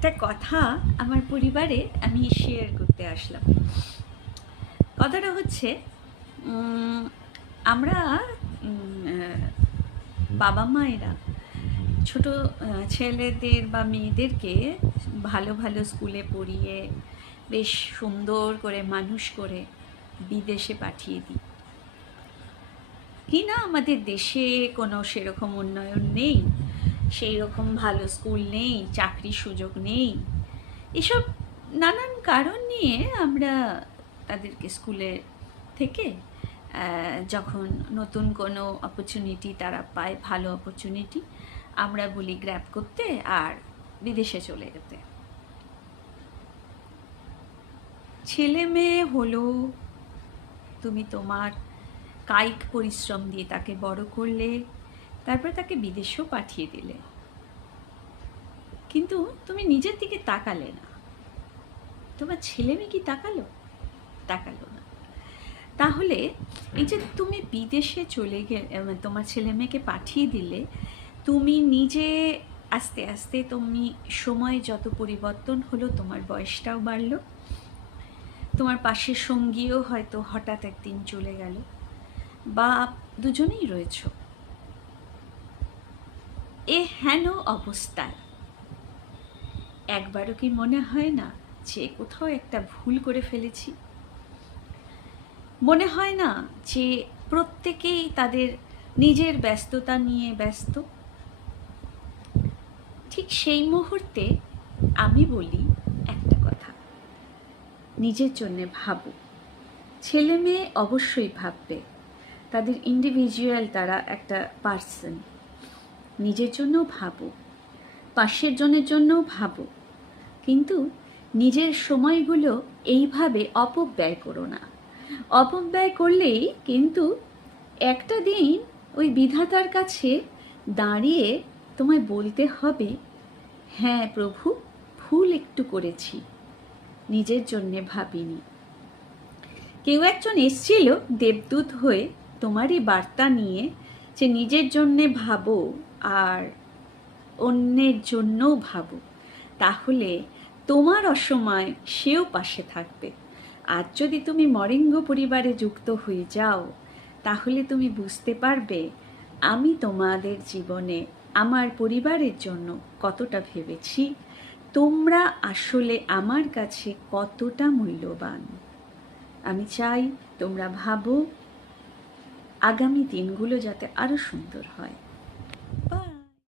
একটা কথা আমার পরিবারে আমি শেয়ার করতে আসলাম। কথাটা হচ্ছে আমরা বাবা মায়েরা ছোট ছেলেদের বা মেয়েদেরকে ভালো ভালো স্কুলে পড়িয়ে বেশ সুন্দর করে মানুষ করে বিদেশে পাঠিয়ে দিই। কি না আমাদের দেশে কোনো সেরকম উন্নয়ন নেই, সেই রকম ভালো স্কুল নেই, চাকরির সুযোগ নেই, এসব নানান কারণ নিয়ে আমরা তাদেরকে স্কুলে থেকে যখন নতুন কোনো অপরচুনিটি তারা পায়, ভালো অপরচুনিটি, আমরা বলি গ্র্যাব করতে আর বিদেশে চলে যেতে। ছেলে মেয়ে হলো, তুমি তোমার কায়িক পরিশ্রম দিয়ে তাকে বড় করলে, তারপর তাকে বিদেশেও পাঠিয়ে দিলে, কিন্তু তুমি নিজের দিকে তাকালে না। তোমার ছেলে মেয়ে কি তাকালো? তাকালো না। তাহলে এই যে তুমি বিদেশে চলে গেলে, তোমার ছেলে মেয়েকে পাঠিয়ে দিলে, তুমি নিজে আস্তে আস্তে তুমি সময় যত পরিবর্তন হলো, তোমার বয়সটাও বাড়লো, তোমার পাশের সঙ্গীও হয়তো হঠাৎ একদিন চলে গেল, বা দুজনেই রয়েছ এ হেন অবস্থায়। একবারও কি মনে হয় না যে কোথাও একটা ভুল করে ফেলেছি? মনে হয় না যে প্রত্যেকেই তাদের নিজের ব্যস্ততা নিয়ে ব্যস্ত? ঠিক সেই মুহূর্তে আমি বলি একটা কথা, নিজের জন্যে ভাবো। ছেলে মেয়ে অবশ্যই ভাববে, তাদের ইন্ডিভিজুয়াল, তারা একটা পার্সন। নিজের জন্যও ভাবো, পাশের জনের জন্যও ভাবো, কিন্তু নিজের সময়গুলো এইভাবে অপব্যয় করো না। অপব্যয় করলেই কিন্তু একটা দিন ওই বিধাতার কাছে দাঁড়িয়ে তোমায় বলতে হবে, হ্যাঁ প্রভু, ভুল একটু করেছি, নিজের জন্যে ভাবিনি। কেউ একজন এসেছিল দেবদূত হয়ে তোমারই বার্তা নিয়ে, যে নিজের জন্যে ভাবো আর অন্যের জন্যও ভাবো, তাহলে তোমার অসময় সেও পাশে থাকবে। আর যদি তুমি মরিঙ্গ পরিবারে যুক্ত হয়ে যাও, তাহলে তুমি বুঝতে পারবে আমি তোমাদের জীবনে আমার পরিবারের জন্য কতটা ভেবেছি, তোমরা আসলে আমার কাছে কতটা মূল্যবান। আমি চাই তোমরা ভাবো, আগামী দিনগুলো যাতে আরো সুন্দর হয়।